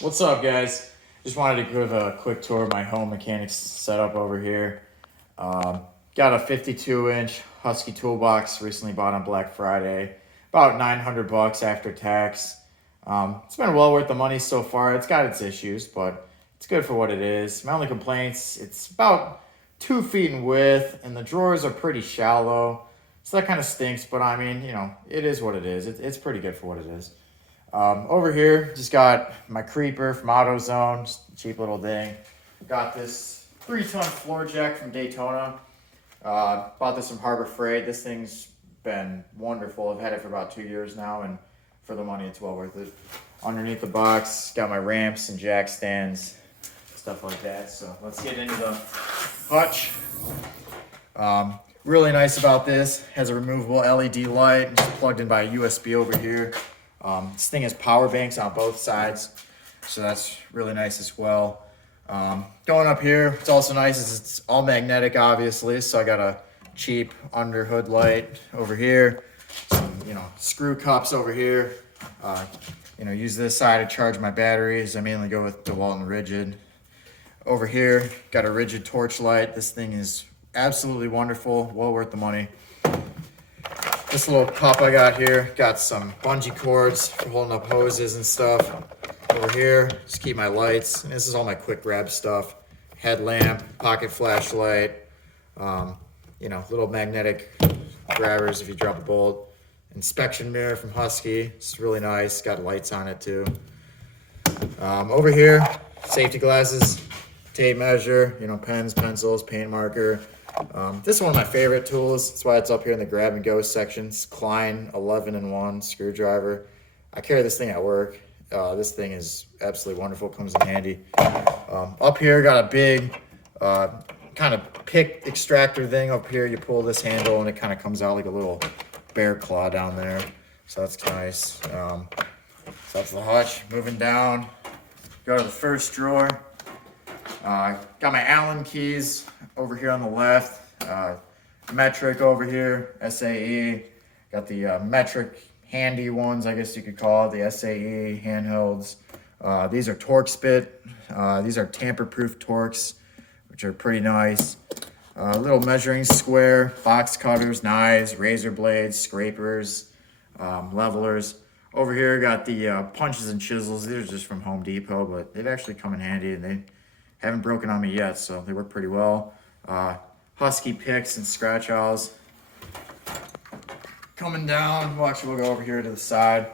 What's up, guys? Just wanted to give a quick tour of my home mechanics setup over here. Got a 52-inch Husky toolbox recently bought on Black Friday, about 900 bucks after tax. It's been well worth the money so far. It's got its issues, but it's good for what it is. My only complaints, it's about 2 feet in width, and the drawers are pretty shallow, so that kind of stinks. But I mean, it is what it is. It's pretty good for what it is. Over here, just got my creeper from AutoZone, just a cheap little thing. Got this 3-ton floor jack from Daytona. Bought this from Harbor Freight. This thing's been wonderful. I've had it for about 2 years now, and for the money, it's well worth it. Underneath the box, got my ramps and jack stands, stuff like that. So let's get into the hutch. Really nice about this, has a removable LED light, just plugged in by a USB over here. This thing has power banks on both sides, so that's really nice as well. Going up here, it's also nice is it's all magnetic, obviously, so I got a cheap under hood light over here, some screw cups over here. Use this side to charge my batteries. I mainly go with DeWalt and Rigid. Over here, got a Rigid torch light. This thing is absolutely wonderful, well worth the money. This little cup I got here, got some bungee cords for holding up hoses and stuff. Over here, just keep my lights. And this is all my quick grab stuff. Headlamp, pocket flashlight, little magnetic grabbers if you drop a bolt. Inspection mirror from Husky, it's really nice, got lights on it too. Over here, safety glasses, tape measure, pens, pencils, paint marker. This is one of my favorite tools. That's why it's up here in the grab and go section. It's Klein 11-in-1 screwdriver. I carry this thing at work. This thing is absolutely wonderful, comes in handy. Up here, got a big kind of pick extractor thing up here. You pull this handle and it kind of comes out like a little bear claw down there. So that's nice. So that's the hutch. Moving down, go to the first drawer. Got my Allen keys over here on the left, metric over here, SAE. Got the metric handy ones, I guess you could call it, the SAE handhelds. These are torque spit. These are tamper-proof torques, which are pretty nice. Little measuring square, box cutters, knives, razor blades, scrapers, levelers. Over here, got the punches and chisels. These are just from Home Depot, but they've actually come in handy, and they haven't broken on me yet, so they work pretty well. Husky picks and scratch aisles. Coming down, well, actually we'll go over here to the side.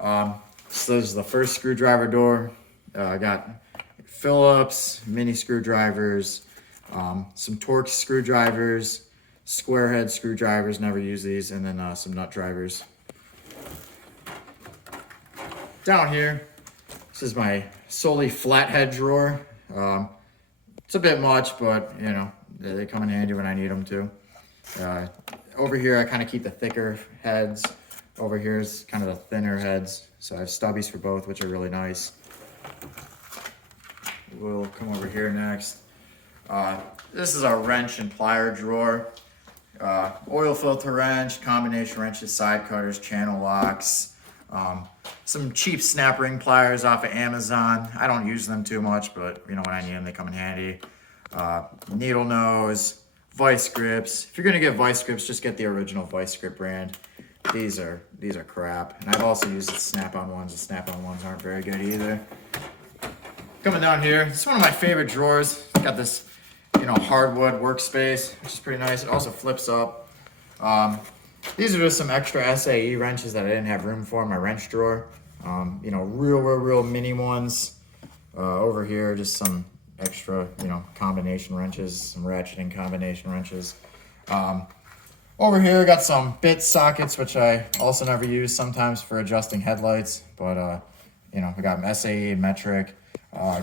So this is the first screwdriver door. I got Phillips, mini screwdrivers, some Torx screwdrivers, square head screwdrivers, never use these, and then some nut drivers. Down here, this is my solely flathead drawer. It's a bit much, but they come in handy when I need them to. Over here, I kind of keep the thicker heads. Over here is kind of the thinner heads. So I have stubbies for both, which are really nice. We'll come over here next. This is our wrench and plier drawer. Oil filter wrench, combination wrenches, side cutters, channel locks. Some cheap snap ring pliers off of Amazon. I don't use them too much, but when I need them, they come in handy. Needle nose, vice grips. If you're gonna get vice grips, just get the original vice grip brand. These are crap. And I've also used the snap-on ones. The snap-on ones aren't very good either. Coming down here, this is one of my favorite drawers. It's got this, hardwood workspace, which is pretty nice. It also flips up. These are just some extra SAE wrenches that I didn't have room for in my wrench drawer. Real mini ones. Over here, just some extra, combination wrenches, some ratcheting combination wrenches. Over here, got some bit sockets, which I also never use sometimes for adjusting headlights. But, we got SAE, metric,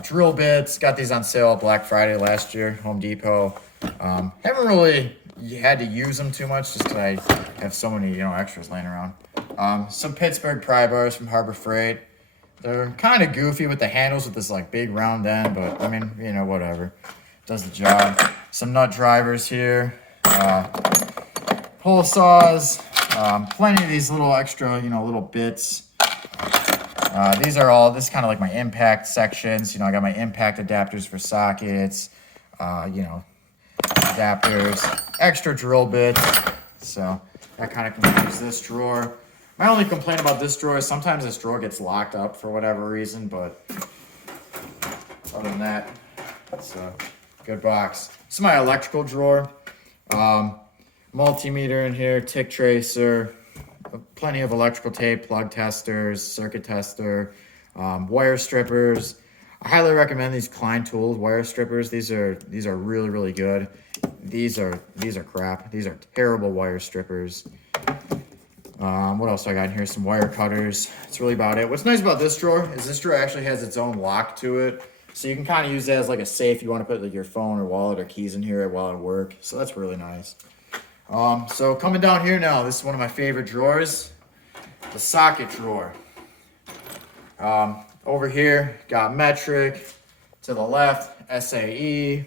drill bits. Got these on sale Black Friday last year, Home Depot. Haven't really had to use them too much just because I have so many, extras laying around. Some Pittsburgh pry bars from Harbor Freight. They're kind of goofy with the handles with this big round end, but I mean, whatever. Does the job. Some nut drivers here. Pull saws. Plenty of these little extra, little bits. These are all, this is kind of like my impact sections. You know, I got my impact adapters for sockets, you know, adapters, extra drill bits. So that kind of concludes this drawer. My only complaint about this drawer is sometimes this drawer gets locked up for whatever reason, but other than that, it's a good box. This is my electrical drawer. Multimeter in here, tick tracer, plenty of electrical tape, plug testers, circuit tester, wire strippers. I highly recommend these Klein Tools wire strippers. These are really, really good. These are crap. These are terrible wire strippers. What else do I got in here? Some wire cutters. That's really about it. What's nice about this drawer is this drawer actually has its own lock to it. So you can kind of use that as like a safe. You want to put like your phone or wallet or keys in here while at work. So that's really nice. So coming down here now, this is one of my favorite drawers, the socket drawer. Over here, got metric. To the left, SAE.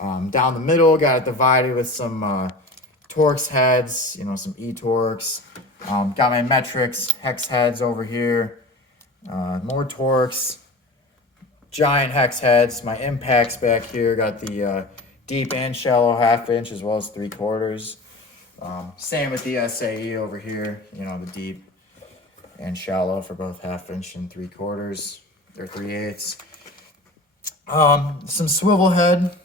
Down the middle, got it divided with some Torx heads, you know, some E-Torx. Got my metrics, hex heads over here. More Torx. Giant hex heads. My impacts back here, got the deep and shallow 1/2 inch as well as 3/4. Same with the SAE over here, you know, the deep and shallow for both 1/2 inch and 3/4 or 3/8. Some swivel head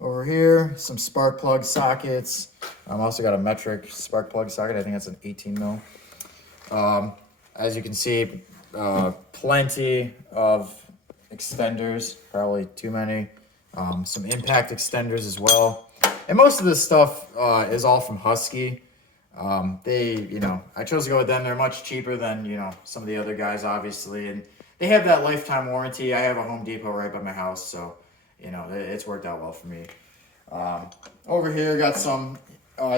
over here, some spark plug sockets. I've also got a metric spark plug socket. I think that's an 18 mil. As you can see, plenty of extenders, probably too many. Some impact extenders as well. And most of this stuff is all from Husky. You know, I chose to go with them. They're much cheaper than, you know, some of the other guys, obviously. And they have that lifetime warranty. I have a Home Depot right by my house, so, you know, it's worked out well for me. Over here, got some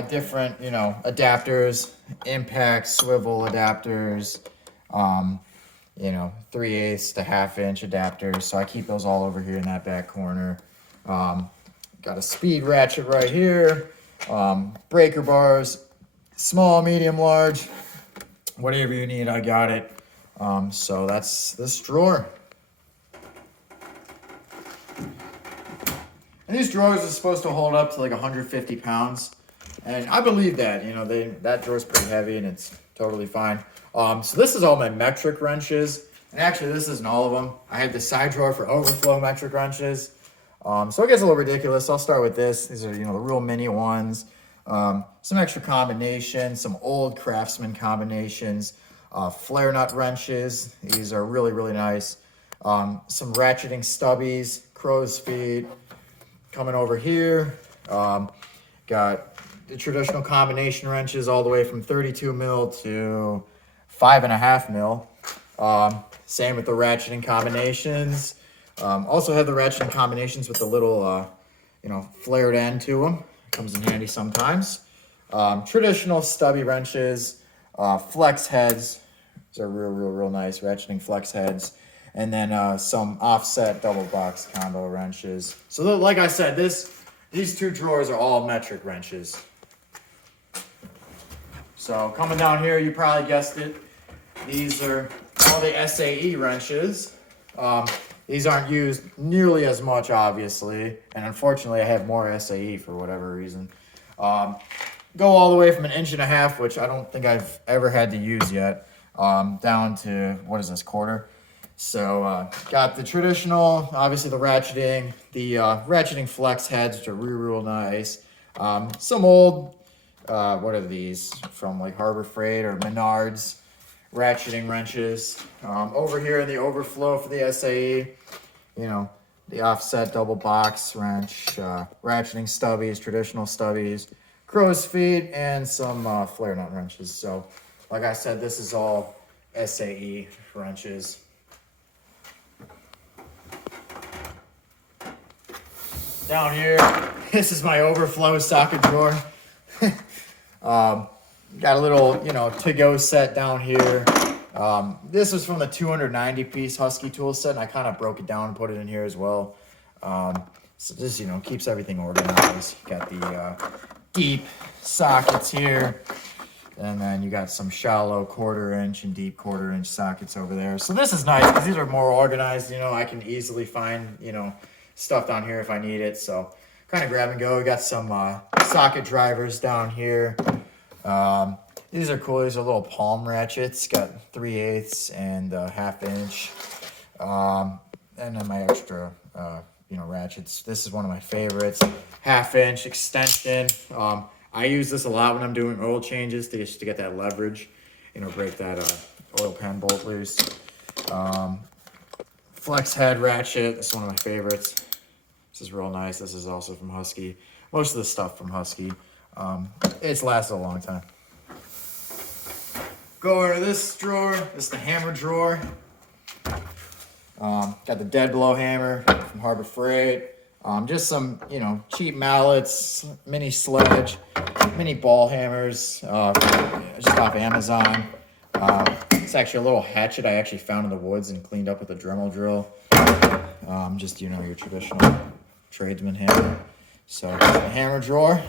different, you know, adapters, impact, swivel adapters, you know, 3/8 to 1/2 inch adapters. So I keep those all over here in that back corner. Got a speed ratchet right here, breaker bars, small, medium, large, whatever you need, I got it. So that's this drawer. And these drawers are supposed to hold up to like 150 pounds. And I believe that, you know, that drawer's pretty heavy and it's totally fine. So this is all my metric wrenches. And actually this isn't all of them. I have the side drawer for overflow metric wrenches. So it gets a little ridiculous. I'll start with this. These are, you know, the real mini ones. Some extra combinations, some old Craftsman combinations, flare nut wrenches. These are really, really nice. Some ratcheting stubbies, crow's feet. Coming over here, got the traditional combination wrenches all the way from 32 mil to 5.5 mil. Same with the ratcheting combinations. Also have the ratcheting combinations with the little, you know, flared end to them. Comes in handy sometimes. Traditional stubby wrenches, flex heads. These are real nice ratcheting flex heads. And then some offset double box combo wrenches. So like I said, these two drawers are all metric wrenches. So coming down here, you probably guessed it. These are all the SAE wrenches. These aren't used nearly as much, obviously. And unfortunately, I have more SAE for whatever reason. Go all the way from 1.5 inch, which I don't think I've ever had to use yet, down to, what is this, 1/4? So got the traditional, obviously the ratcheting flex heads, which are real nice. Some old, what are these, from like Harbor Freight or Menards, ratcheting wrenches. Over here in the overflow for the SAE, you know, the offset double box wrench, ratcheting stubbies, traditional stubbies, crow's feet, and some flare nut wrenches. So like I said, this is all SAE wrenches. Down here, this is my overflow socket drawer. Got a little, you know, to-go set down here. This was from the 290-piece Husky tool set, and I kind of broke it down and put it in here as well. So this, you know, keeps everything organized. Got the deep sockets here. And then you got some shallow 1/4" and deep 1/4" sockets over there. So this is nice because these are more organized. You know, I can easily find, you know, stuff down here if I need it. So kind of grab and go. We got some socket drivers down here. These are cool. These are little palm ratchets. Got 3/8 and 1/2 inch. And then my extra, you know, ratchets. This is one of my favorites. 1/2 inch extension. I use this a lot when I'm doing oil changes to get that leverage, you know, break that oil pan bolt loose. Flex head ratchet. This is one of my favorites. This is real nice. This is also from Husky. Most of the stuff from Husky. It's lasted a long time. Go over to this drawer. This is the hammer drawer. Got the dead blow hammer from Harbor Freight. Just some, you know, cheap mallets, mini sledge, mini ball hammers, just off Amazon. It's actually a little hatchet I actually found in the woods and cleaned up with a Dremel drill. Just, you know, your traditional tradesman hammer. So the hammer drawer.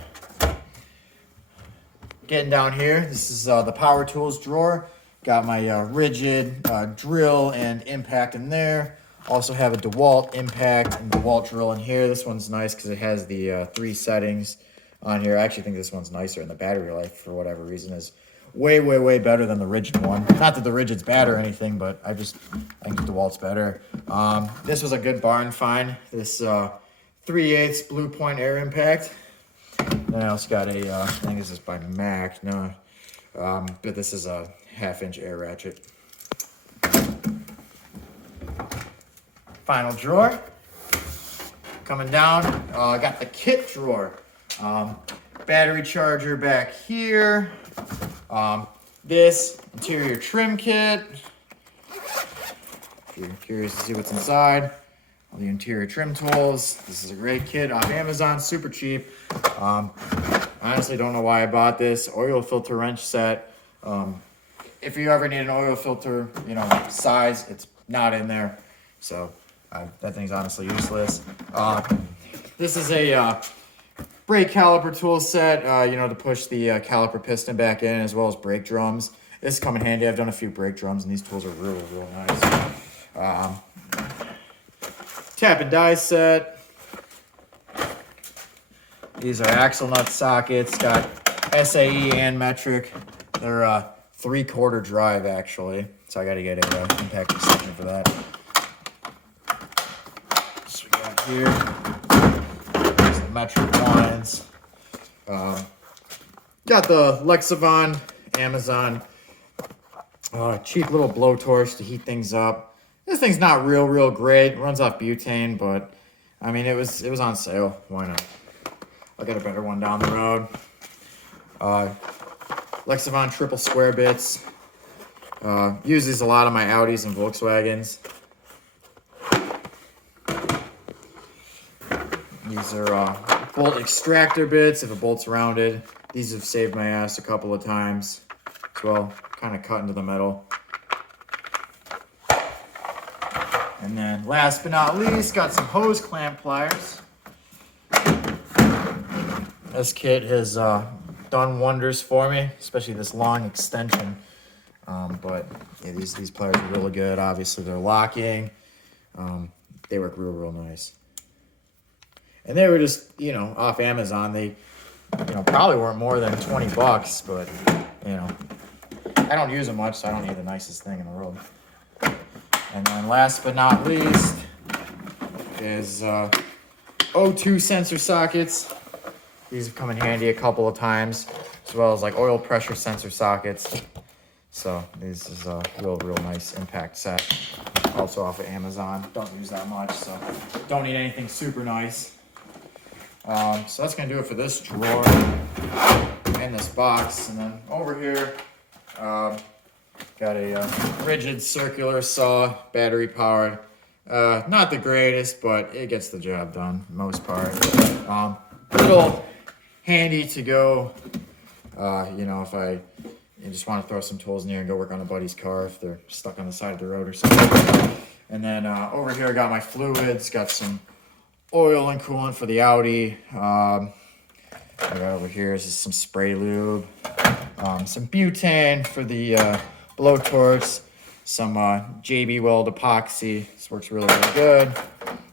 Getting down here, this is the power tools drawer. Got my rigid drill and impact in there. Also have a DeWalt impact and DeWalt drill in here. This one's nice because it has the 3 settings on here. I actually think this one's nicer, and the battery life, for whatever reason, is way, way, way better than the rigid one. Not that the rigid's bad or anything, but I think DeWalt's better. This was a good barn find. This 3/8 Blue Point air impact. Then I also got a, I think this is by Mac, no, but this is a 1/2 inch air ratchet. Final drawer. Coming down, I got the kit drawer. Battery charger back here. This interior trim kit. If you're curious to see what's inside, all the interior trim tools. This is a great kit off Amazon, super cheap. I honestly don't know why I bought this. Oil filter wrench set. If you ever need an oil filter, you know, size, it's not in there. So that thing's honestly useless. This is a brake caliper tool set, you know, to push the caliper piston back in, as well as brake drums. This come in handy. I've done a few brake drums, and these tools are real, real nice. Tap and die set. These are axle nut sockets. Got SAE and metric. They're 3/4 drive, actually. So I got to get a impact extension for that. So we got here. There's the metric ones. Got the Lexavon Amazon cheap little blowtorch to heat things up. This thing's not real great. It runs off butane, but I mean it was on sale. Why not? I'll get a better one down the road. Lexavon triple square bits. Use these a lot on my Audis and Volkswagens. These are bolt extractor bits if a bolt's rounded. These have saved my ass a couple of times as well. Kind of cut into the metal. And then last but not least, got some hose clamp pliers. This kit has done wonders for me, especially this long extension. But yeah, these pliers are really good. Obviously, they're locking. They work real nice. And they were just, you know, off Amazon. They, you know, probably weren't more than 20 bucks, but, you know, I don't use them much, so I don't need the nicest thing in the world. And then last but not least is O2 sensor sockets. These have come in handy a couple of times, as well as like oil pressure sensor sockets. So this is a real nice impact set. Also off of Amazon. Don't use that much, so don't need anything super nice. So that's gonna do it for this drawer and this box. And then over here, got a rigid circular saw, battery powered. Not the greatest, but it gets the job done for the most part. Little handy to go, you know, if I just want to throw some tools in here and go work on a buddy's car if they're stuck on the side of the road or something. And then over here I got my fluids, got some oil and coolant for the Audi. I got over here is some spray lube. some butane for the blowtorch, some JB Weld epoxy. This works really, really good.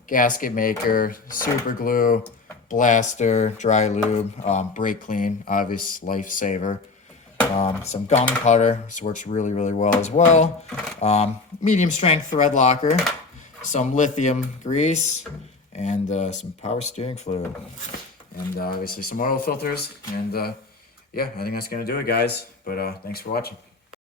Gasket maker, super glue, blaster, dry lube, brake clean, obvious lifesaver. Some gum cutter. This works really, really well as well. Medium strength thread locker, some lithium grease, and some power steering fluid. And obviously some oil filters. And yeah, I think that's going to do it, guys. But thanks for watching.